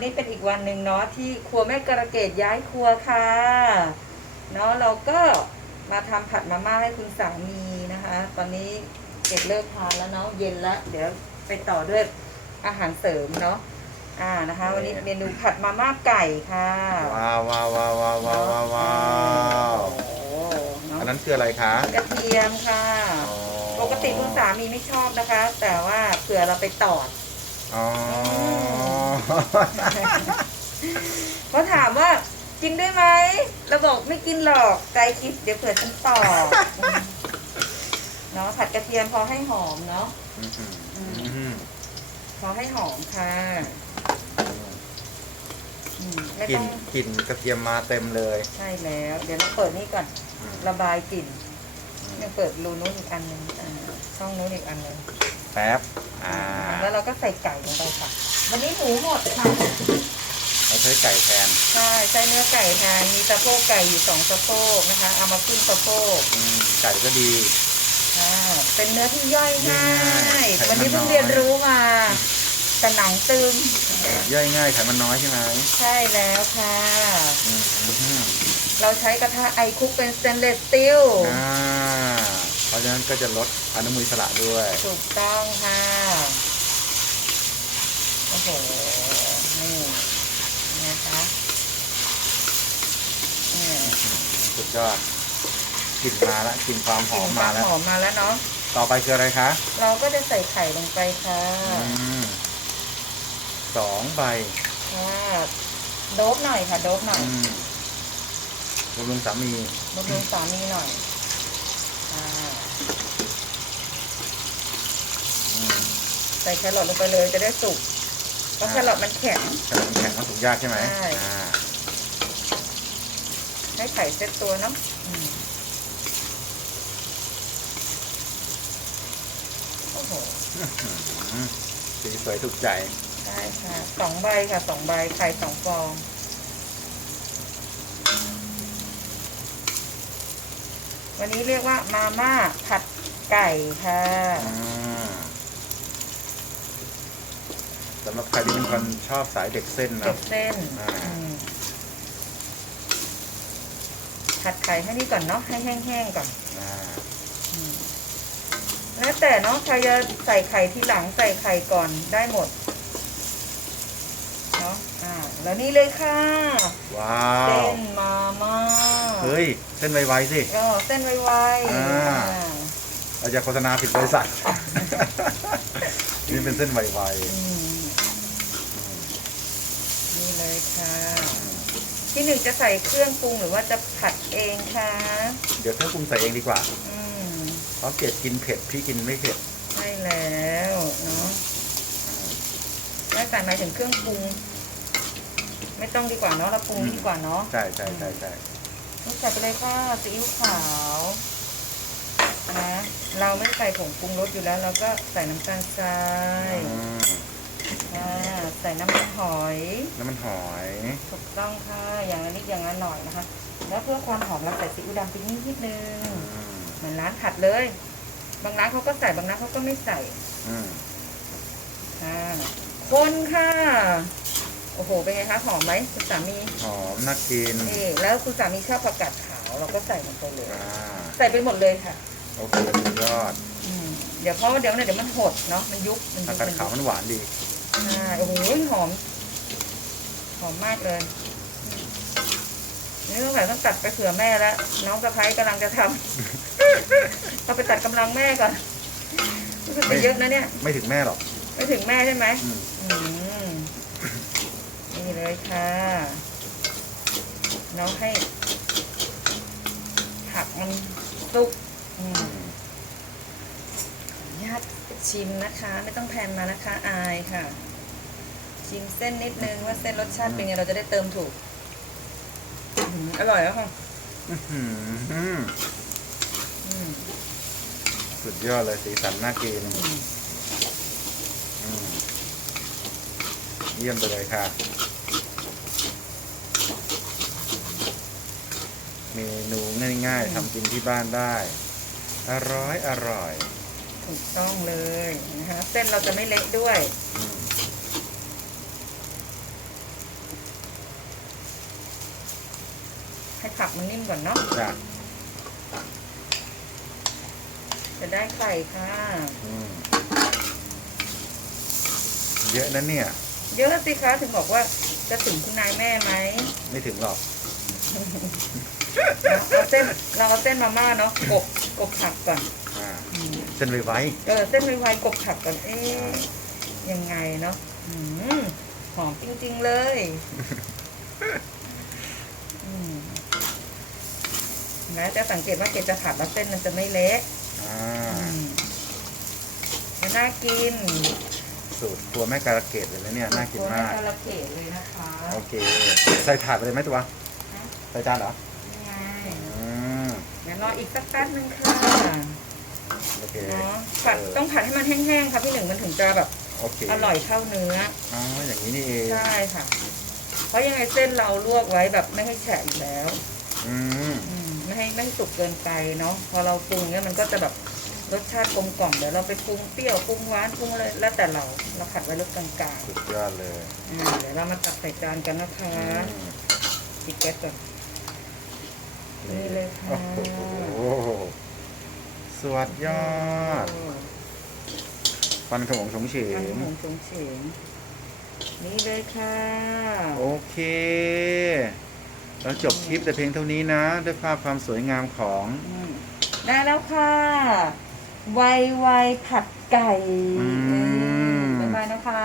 วันนี้เป็นอีกวันหนึ่งเนาะที่ครัวแม่กระเกดย้ายครัวค่ะเนาะเราก็มาทำผัดมาม่าให้คุณสามีนะคะ ตอนนี้เกดเลิกทานแล้วเนาะเย็นแล้วเดี๋ยวไปต่อด้วยอาหารเสริมเนาะอ่านะคะ วันนี้เมนูผัดมาม่าไก่ค่ะว้าวว้าวว้าวว้าวว้าวว้าวว้าวโอ้โหเนาะอันนั้นคืออะไรคะกระเทียมค่ะอ๋อปกติคุณสามีไม่ชอบนะคะ แต่ว่าเผื่อเราไปตอด อ๋อ เขาถามว่ากินได้ไหมเราบอกไม่กินหรอกไกลคิดเดี๋ยวเผื่อฉันตอบเนาะผัดกระเทียมพอให้หอมเนาะอื้อหืออื้อหือพอให้หอมค่ะอืมไม่กลิ่ต้นองกลิ่นกระเทียมมาเต็มเลย ใช่แล้ว เดี๋ยวเราเปิดนี่ก่อนอืมระบายกลิ่นยังเปิดรูนู้นอีกอันหนึงอ่าช่องนู้นอีกอันหนึง แป๊บ อ่า แล้วเราก็ใส่ไก่ลงไปค่ะ วันนี้หมูหมดค่ะ เราใช้ไก่แทน ใช่ใช้เนื้อไก่แทนมีสะโพกไก่อยู่สองสะโพกนะคะ เอามาขึ้นสะโพกอืม ไก่ก็ดี อ่าเป็นเนื้อที่ย่อยง่าย่อยง่ายยไขมันวันนี้เพิ่งน้อย เรียนรู้มา แต่หนังตึงย่อยง่ายไขมันน้อยใช่ไหมใช่แล้วค่ะ อืมอื้อหือเราใช้กระทะไอคุกเป็นสเตนเลสสตีล อ่า เพราะฉะนั้นก็จะลดอนุมูลอิสระด้วยถูกต้องค่ะ โอ้โห นี่นะคะเนี่ยสุดยอดกลิ่นมาละกลิ่นความหอมมาแล้ว หอมมาแล้วเนาะ ต่อไปคืออะไรคะ เราก็จะใส่ไข่ลงไปค่ะอืมสองใบค่ะโดบหน่อยค่ะ โดบหน่อยอืมบำรุงสามีบำรุงสามีหน่อยอ่า อืม ใส่แครอทลงไปเลยจะได้สุกเพราะแครอทมันแข็ง ขนมแข็งมันสุกยากใช่ไหมใช่ อ่าให้ไข่เซ็ตตัวเนาะอืมโอ้โห อืมสีสวยถูกใจ ได้ค่ะสองใบค่ะสองใบไข่สองฟองวันนี้เรียกว่ามาม่าผัดไก่ค่ะ อืมสำหรับใครที่เป็นคนชอบสายเด็กเส้นเก็นะบเส้นอ่า อืมผัดไข่ให้นี่ก่อนเนาะให้แห้งๆก่อน อ่าอืมแล้วแต่เนาะใครจะใส่ไข่ที่หลังใส่ไข่ก่อนได้หมดเนาะอ่าแล้วนี่เลยค่ะ ว้าเส้ว นมาม่าเฮ้ย เส้นไวๆสิ ก็เส้นไวๆอ่า อ่าเราจะโฆษณาผิดบริษัท นี่เป็นเส้นไวอืม ๆ นี่เลยค่ะ อืม ที่หนึ่งจะใส่เครื่องปรุงหรือว่าจะผัดเองคะเดี๋ยวเครื่องปรุงใส่เองดีกว่า อืมเพราะเกดกินเผ็ดพี่กินไม่เผ็ดใช่แล้วเนาะไม่ใส่หมายถึงเครื่องปรุง ไม่ต้องดีกว่าเนาะเราปรุงดีกว่าเนาะใช่ใช่ใช่ใช่ต้องใส่ไปเลยค่ะซีอิ๊วขาวนะเราไม่ใส่ผงปรุงรสอยู่แล้วเราก็ใส่น้ำตาลทราย อืมอ่าใส่น้ำมันหอยแล้วมันหอย ถูกต้องค่ะ อย่างละนิดอย่างละหน่อยนะคะ แล้วเพื่อความหอมเราใส่ซีอิ๊วดำไปนิดนิดนึง อืมเหมือนร้านผัดเลย บางร้านเขาก็ใส่บางร้านเขาก็ไม่ใส่อืมอ่าคนค่ะ โอ้โห เป็นไงคะหอมไหมคุณสามีหอมน่ากินนี่แล้วคุณสามีชอบผักกาดขาวเราก็ใส่ลงไปเลย อ่าใส่ไปหมดเลยค่ะ โอเคสุดยอดอืมเดี๋ยวเพราะว่าเดี๋ยวเนี่ยเดี๋ยวมันหดเนาะมันยุบมันผัยุกบกาดมันขาวยุบมันหวานดี ใช่โอ้โหหอม หอมมากเลย นี่ต้องใส่ต้องตัดไปเผื่อแม่แล้ว น้องสะพ้ายกำลังจะทำ เราไปตัดกำลังแม่ก่อนรู้สึกจะเยอะนะเนี่ย ไม่ถึงแม่หรอก ไม่ถึงแม่ใช่ไหมอืม อืมนี่เลยค่ะ น้องให้ ผักมันสุกอืม ขออนุญาตชิมนะคะ ไม่ต้องแพนมานะคะ อายค่ะ ชิมเส้นนิดนึงว่าเส้นรสชาติเป็นไงเราจะได้เติมถูกอื้อหืออร่อยแล้วค่ะอื้อหืออืมสุดยอดเลยสีสันน่ากินอืมอืมเยี่ยมไปเลยค่ะ เมนูง่ายๆทำกินที่บ้านได้ อร่อยอร่อยถูกต้องเลยนะคะเส้นเราจะไม่เละด้วย อืม ให้ผักมันนิ่มก่อนเนาะจ้ะจะได้ไข่ค่ะ อืมเยอะนะเนี่ย เยอะสิคะถึงบอกว่าจะถึงคุณนายแม่ไหมไม่ถึงหรอกเราเอาเส้นเราเอาเส้นมาม่าเนาะกบกบผักก่อนอ่าอืมเส้นไว้เออเส้นไวๆกบผักก่อนเอ๊ะยังไงเนาะอืมหอมจริงๆเลยอืม นะจะสังเกตว่าเกดจะผัดแล้วเส้นมันจะไม่เละอ่าอืมมันน่ากินสูตรครัวแม่การะเกดเลยนะเนี่ยน่ากินมากตัวละเกดเลยนะคะโอเคใส่ถาดไปเลยไหมตัวใส่จานเหรอยังไงอืมงั้นรออีกสักแป๊บนึงค่ะโอเคเนาะผัดต้องผัดให้มันแห้งๆค่ะพี่หนึ่งมันถึงจะแบบโอเคอร่อยเข้าเนื้ออ๋ออย่างนี้นี่เองใช่ค่ะเพราะยังไงเส้นเราลวกไว้แบบไม่ให้แฉะอยู่แล้ว อืมอืม ไม่ให้ไม่ให้สุกเกินไปเนาะพอเราปรุงเนี้ยมันก็จะแบบรสชาติกลมกล่อมเดี๋ยวเราไปปรุงเปรี้ยวปรุงหวานปรุงอะไรแล้วแต่เราเราขัดไว้รสกลางสุดยอดเลยๆอ่าเดี๋ยวเรามาตักใส่จานกันนะคะอืมปิดแก๊สก่อน นี่เลยค่ะ โอ้โหสวัสดยอดฟันขมงฉงเฉทานงหมูชงเฉงนี่เลยค่ะ โอเค แล้วจบคลิปแต่เพียงเท่านี้นะ ด้วยภาพความสวยงามของอืมได้แล้วค่ะไวไวผัดไก่อืมบ๊ายบายนะคะ